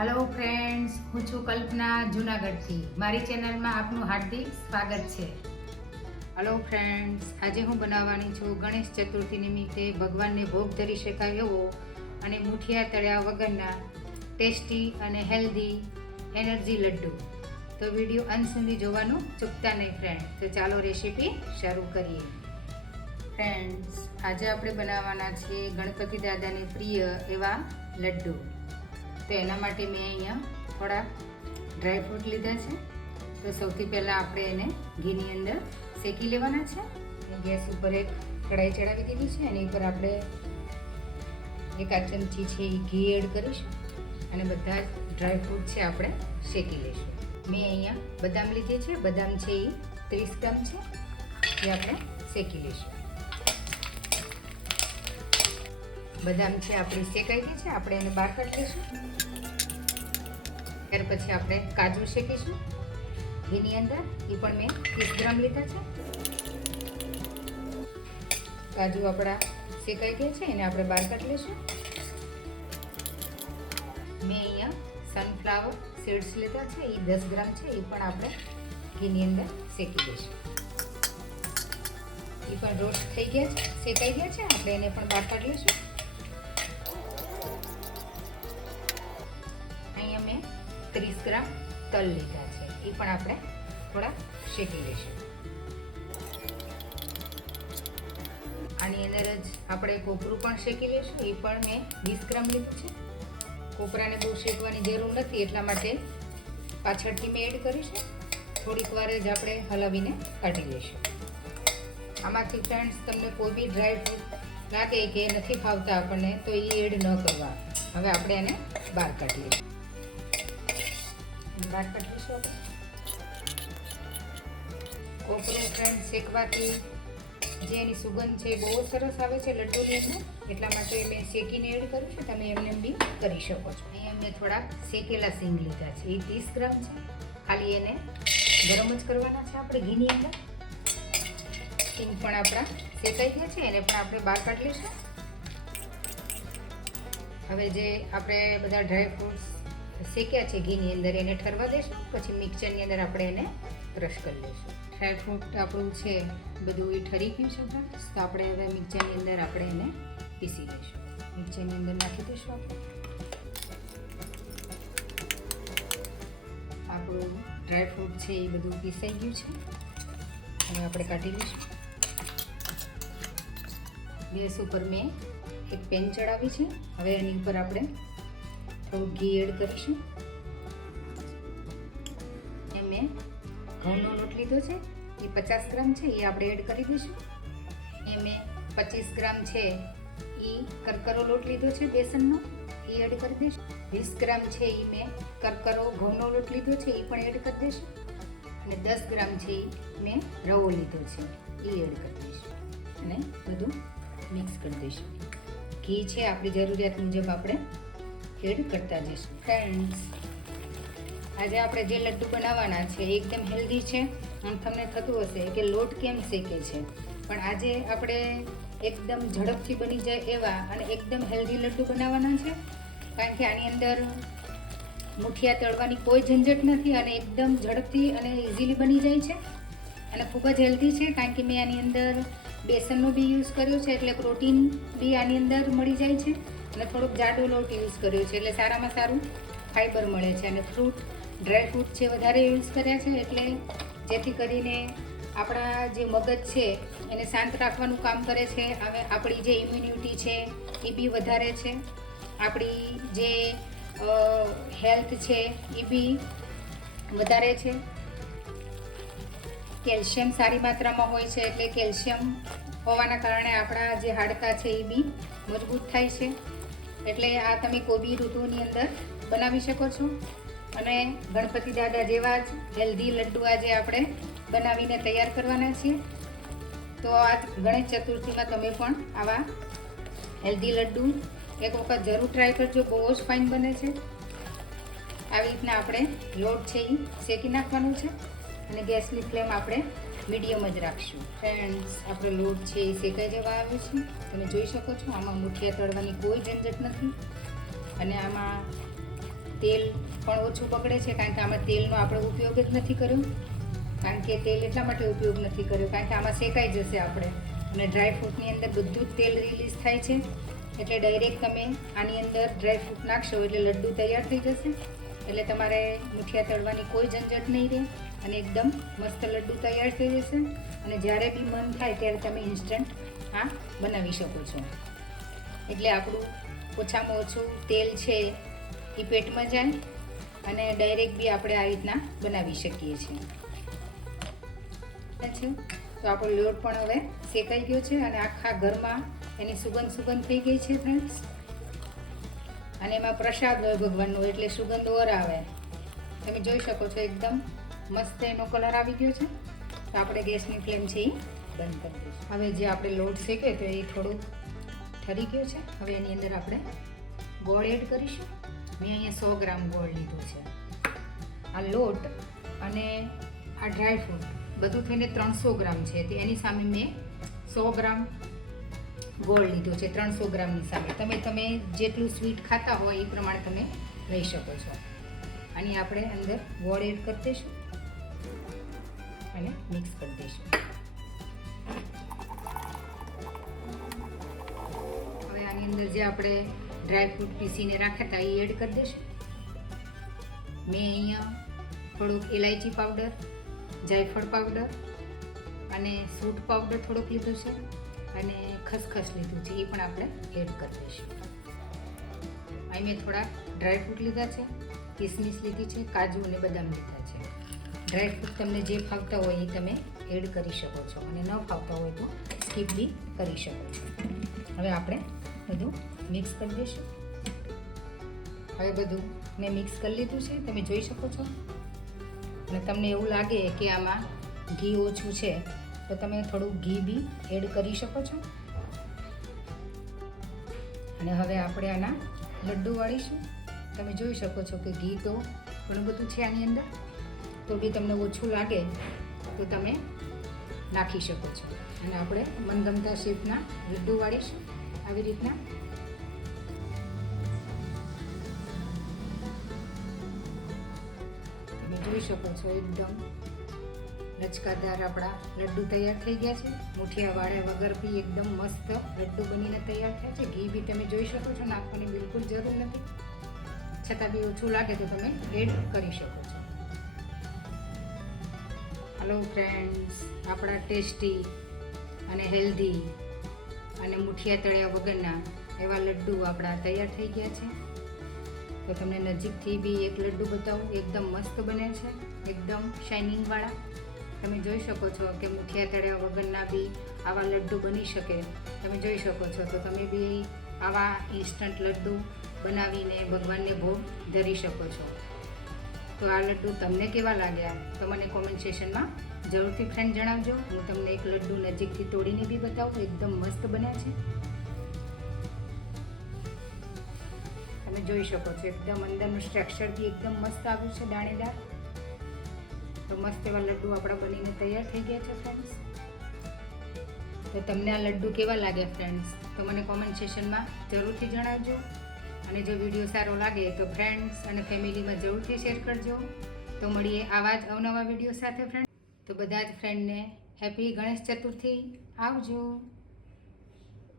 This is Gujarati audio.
હેલો ફ્રેન્ડ્સ હું છું કલ્પના જુનાગઢથી. મારી ચેનલમાં આપનું હાર્દિક સ્વાગત છે. હેલો ફ્રેન્ડ્સ આજે હું બનાવવાની છું ગણેશ ચતુર્થી નિમિત્તે ભગવાનને ભોગ ધરી શકાય એવો અને મુઠિયા તળ્યા વગરના ટેસ્ટી અને હેલ્ધી એનર્જી લડ્ડુ. તો વીડિયો અંત સુધી જોવાનું ચૂકતા નહીં ફ્રેન્ડ તો ચાલો રેસીપી શરૂ કરીએ. ફ્રેન્ડ્સ આજે આપણે બનાવવાના છે ગણપતિ દાદાને પ્રિય એવા લડ્ડુ. તો એના માટે મેં અહીંયા થોડા ડ્રાયફ્રૂટ લીધા છે. તો સૌથી પહેલાં આપણે એને ઘીની અંદર શેકી લેવાના છે. અને ગેસ ઉપર એક કઢાઈ ચડાવી દીધી છે. એની ઉપર આપણે એક આ ચમચી છે એ ઘી એડ કરીશું અને બધા જ ડ્રાયફ્રૂટ છે આપણે શેકી લઈશું. મેં અહીંયા બદામ લીધે છે. બદામ છે એ ત્રીસ ગ્રામ છે. એ આપણે શેકી લઈશું. બદામ છે આપણી શેકાઈ ગઈ છે, આપણે એને બહાર કાઢી લઈશું ત્યાર પછી આપણે કાજુ શેકીશું. ઘીની અંદર એ પણ મેં ત્રીસ ગ્રામ લીધા છે. કાજુ આપણા શેકાઈ ગયા છે, એને આપણે બહાર કાઢી લઈશું. મેં અહીંયા સનફ્લાવર સીડ્સ લીધા છે, એ દસ ગ્રામ છે, એ પણ આપણે ઘીની અંદર શેકી દઈશું. એ પણ રોસ્ટ થઈ ગયા છે, શેકાઈ ગયા છે, આપણે એને પણ બહાર કાઢી લઈશું. ત્રીસ ગ્રામ તલ લીધા છે. એ પણ આપણે થોડા શેકી લઈશું. આની અંદર જ આપણે કોપરું પણ શેકી લઈશું. એ પણ મેં વીસ ગ્રામ લીધું છે. કોપરાને બહુ શેકવાની જરૂર નથી, એટલા માટે પાછળથી મેં એડ કરીશું થોડીક વાર જ આપણે હલાવીને કાઢી લઈશું. આમાંથી ફ્રેન્ડ્સ તમને કોઈ બી ડ્રાય ફ્રૂટ લાગે કે નથી ફાવતા આપણને, તો એ એડ ન કરવા. હવે આપણે એને બહાર કાઢી લઈશું. બહાર કાઢીશું આપણે. કોપરું ફ્રેન્ડ શેકવાથી જે એની સુગંધ છે બહુ સરસ આવે છે લડ્ડુની અંદર એટલા માટે મેં શેકીને એડ કર્યું છે. તમે એમને બી કરી શકો છો. અહીંયા મેં થોડા શેકેલા સિંગ લીધા છે. એ ત્રીસ ગ્રામ છે. ખાલી એને ગરમ જ કરવાના છે આપણે ઘીની અંદર. સિંગ પણ આપણા શેકાઈ ગયા છે. એને પણ આપણે બહાર કાઢી લઈશું હવે જે આપણે બધા ડ્રાય ફ્રૂટ્સ શેક્યા છે ઘીની અંદર એને ઠરવા દેશું, પછી મિક્સરની અંદર આપણે એને ક્રશ કરી લઈશું. ડ્રાય ફ્રૂટ આપણું છે, બધું એ ઠરી ગયું છે તો આપણે હવે મિક્સરની અંદર આપણે એને પીસી લઈશું મિક્સરની અંદર નાખી દઈશું આપણે. આપણું ડ્રાય ફ્રૂટ છે એ બધું પીસાઈ ગયું છે. હવે આપણે કાઢી લઈશું. ગેસ ઉપર મેં એક પેન ચડાવી છે. હવે એની ઉપર આપણે થોડું ઘી એડ કરીશું. એ મેં ઘઉંનો લોટ લીધો છે, એ પચાસ ગ્રામ છે, એ આપણે એડ કરી દઈશું. એ મેં પચીસ ગ્રામ છે, એ કરકરો લોટ લીધો છે, બેસનનો, એ એડ કરી દઈશું. વીસ ગ્રામ છે, એ મેં કરકરો ઘઉંનો લોટ લીધો છે, એ પણ એડ કરી દઈશું. અને દસ ગ્રામ છે, એ મેં રવો લીધો છે, એ એડ કરી દઈશું. અને બધું મિક્સ કરી દઈશું. ઘી છે, આપણી જરૂરિયાત મુજબ આપણે એડ કરતા જઈશું? ફ્રેન્ડ્સ આજે આપણે જે લડ્ડુ બનાવવાના છે એકદમ હેલ્ધી છે. આમ તમને થતું હશે કે લોટ કેમ શેકે છે. પણ આજે આપણે એકદમ ઝડપથી બની જાય એવા અને એકદમ હેલ્ધી લડ્ડુ બનાવવાના છે. કારણ કે આની અંદર મુઠિયા તળવાની કોઈ ઝંઝટ નથી અને એકદમ ઝડપથી અને ઇઝીલી બની જાય છે. અને ખૂબ જ હેલ્ધી છે, કારણ કે મેં આની અંદર બેસનનો બી યુઝ કર્યો છે એટલે પ્રોટીન બી આની અંદર મળી જાય છે. અને થોડુંક જાડો લોટ યુઝ કર્યો છે. એટલે સારામાં સારું ફાઈબર મળે છે અને ફ્રૂટ ડ્રાય ફ્રૂટ છે વધારે યુઝ કર્યા છે, એટલે જેથી કરીને આપણા જે મગજ છે, એને શાંત રાખવાનું કામ કરે છે. હવે આપણી જે ઇમ્યુનિટી છે, એ બી વધારે છે. આપણી જે હેલ્થ છે, એ બી વધારે છે. કેલ્શિયમ સારી માત્રામાં હોય છે, એટલે કેલ્શિયમ હોવાના કારણે આપણા જે હાડકાં છે, એ બી મજબૂત થાય છે. એટલે આ તમે કોઈ બી ઋતુની અંદર બનાવી શકો છો. અને ગણપતિ દાદા જેવા જ હેલ્ધી લડ્ડુ આજે આપણે બનાવીને તૈયાર કરવાના છીએ. તો આ ગણેશ ચતુર્થીમાં તમે પણ આવા હેલ્ધી લડ્ડુ એક વખત જરૂર ટ્રાય કરજો, બહુ જ ફાઇન બને છે. આવી રીતના આપણે લોટ છે એ શેકી નાખવાનું છે. અને ગેસની ફ્લેમ આપણે મીડિયમ જ રાખશું. ફ્રેન્ડ્સ આપણો લોટ છે એ શેકાઈ જવા આવ્યો છે. તમે જોઈ શકો છો, આમાં મુઠિયા તળવાની કોઈ ઝંઝટ નથી. અને આમાં તેલ પણ ઓછું પકડે છે, કારણ કે આમાં તેલનો આપણે ઉપયોગ જ નથી કર્યો. કારણ કે તેલ એટલા માટે ઉપયોગ નથી કર્યો, કારણ કે આમાં શેકાઈ જશે આપણે. અને ડ્રાયફ્રૂટની અંદર બધું જ તેલ રિલીઝ થાય છે. એટલે ડાયરેક્ટ તમે આની અંદર ડ્રાયફ્રૂટ નાખશો એટલે લડ્ડુ તૈયાર થઈ જશે. એટલે તમારે મુઠિયા તળવાની કોઈ ઝંઝટ નહીં રહે અને એકદમ મસ્ત લડ્ડુ તૈયાર થઈ જશે. અને જ્યારે બી મન થાય ત્યારે તમે ઇન્સ્ટન્ટ આ બનાવી શકો છો. એટલે આપણું ઓછામાં ઓછું તેલ છે એ પેટમાં જાય અને ડાયરેક્ટ બી આપણે આ રીતના બનાવી શકીએ છીએ. તો આપણો લોટ પણ હવે શેકાઈ ગયો છે અને આખા ઘરમાં એની સુગંધ સુગંધ થઈ ગઈ છે ફ્રેન્ડ્સ અને એમાં પ્રસાદ હોય ભગવાનનો, એટલે સુગંધ ઓર આવે તમે જોઈ શકો છો એકદમ મસ્ત એનો કલર આવી ગયો છે. તો આપણે ગેસની ફ્લેમ છે એ બંધ કરી દઈશું. હવે જે આપણે લોટ શેકે તો એ થોડું ઠરી ગયો છે. હવે એની અંદર આપણે ગોળ એડ કરીશું. મેં અહીંયા સો ગ્રામ ગોળ લીધો છે. આ લોટ અને આ ડ્રાય ફ્રૂટ બધું થઈને ત્રણસો ગ્રામ છે. તે એની સામે મેં સો ગ્રામ ગોળ લીધો છે, ત્રણસો ગ્રામની સામે. તમે તમે જેટલું સ્વીટ ખાતા હોય એ પ્રમાણે તમે લઈ શકો છો. આની આપણે અંદર ગોળ એડ કરી દઈશું અને મિક્સ કરી દઈશું. હવે આની અંદર જે આપણે ડ્રાય ફ્રૂટ પીસીને રાખ્યા હતા એ એડ કરી દઈશું. મેં અહીંયા થોડુંક ઇલાયચી પાવડર જાયફળ પાવડર અને સૂટ પાવડર થોડોક લીધો છે. અને ખસખસ લીધું છે, એ પણ આપણે એડ કરી દઈશું. અહીં મેં થોડા ડ્રાય ફ્રૂટ લીધા છે, કિસમિસ લીધી છે, કાજુ અને બદામ લીધા છે. ડ્રાય ફ્રૂટ તમને જે ફાવતા હોય એ તમે એડ કરી શકો છો. અને ન ફાવતા હોય તો સ્કીપ બી કરી શકો છો. હવે આપણે બધું મિક્સ કરી દઈશું. હવે બધું મેં મિક્સ કરી લીધું છે, તમે જોઈ શકો છો. અને તમને એવું લાગે કે આમાં ઘી ઓછું છે તો તમે થોડું ઘી બી એડ કરી શકો છો. અને હવે આપણે આના લડ્ડુ વાળીશું. તમે જોઈ શકો છો કે ઘી તો ઘણું બધું છે આની અંદર. તો બી તમને ઓછું લાગે તો તમે નાખી શકો છો. અને આપણે મનગમતા શેપના લડ્ડુ વાળીશું આવી રીતના. તમે જોઈ શકો છો એકદમ લચકાદાર આપણા લડ્ડુ તૈયાર થઈ ગયા છે. મુઠિયા વાળે વગર બી એકદમ મસ્ત લડ્ડુ બનીને તૈયાર થયા છે. ઘી બી તમે જોઈ શકો છો, નાખવાની બિલકુલ જરૂર નથી. છતાં બી ઓછું લાગે તો તમે એડ કરી શકો છો. હલો ફ્રેન્ડ્સ આપણા ટેસ્ટી અને હેલ્ધી અને મુઠિયા તળ્યા વગરના એવા લડ્ડુ આપણા તૈયાર થઈ ગયા છે. તો તમને નજીકથી બી એક લડ્ડુ બતાવું. એકદમ મસ્ત બને છે. એકદમ શાઇનિંગવાળા તમે જોઈ શકો છો કે મુઠિયા તળ્યા વગરના બી આવા લડ્ડુ બની શકે. તમે જોઈ શકો છો તો તમે બી આવા ઇન્સ્ટન્ટ લડ્ડુ બનાવીને ભગવાનને ભોગ ધરી શકો છો. તો આ લડ્ડુ તમને કેવા લાગ્યા? તો મને કોમેન્ટ સેશનમાં જરૂરથી ફ્રેન્ડ જણાવજો. હું તમને એક લડ્ડુ નજીકથી તોડીને બી બતાવું. એકદમ મસ્ત બન્યા છે. તમે જોઈ શકો છો, એકદમ અંદરનું સ્ટ્રક્ચર બી એકદમ મસ્ત આવ્યું છે, દાણેદાર. તો મસ્ત એવા લડ્ડુ આપણા બનીને તૈયાર થઈ ગયા છે ફ્રેન્ડ્સ તો તમને આ લડ્ડુ કેવા લાગ્યા ફ્રેન્ડ્સ તો મને કોમેન્ટ સેશનમાં જરૂરથી જણાવજો. અને જો વીડિયો સારો લાગે તો ફ્રેન્ડ્સ અને ફેમિલીમાં જરૂરથી શેર કરજો. તો મળીએ આવા જ અવનવા વીડિયો સાથે ફ્રેન્ડ તો બધા જ ફ્રેન્ડને હેપી ગણેશ ચતુર્થી. આવજો.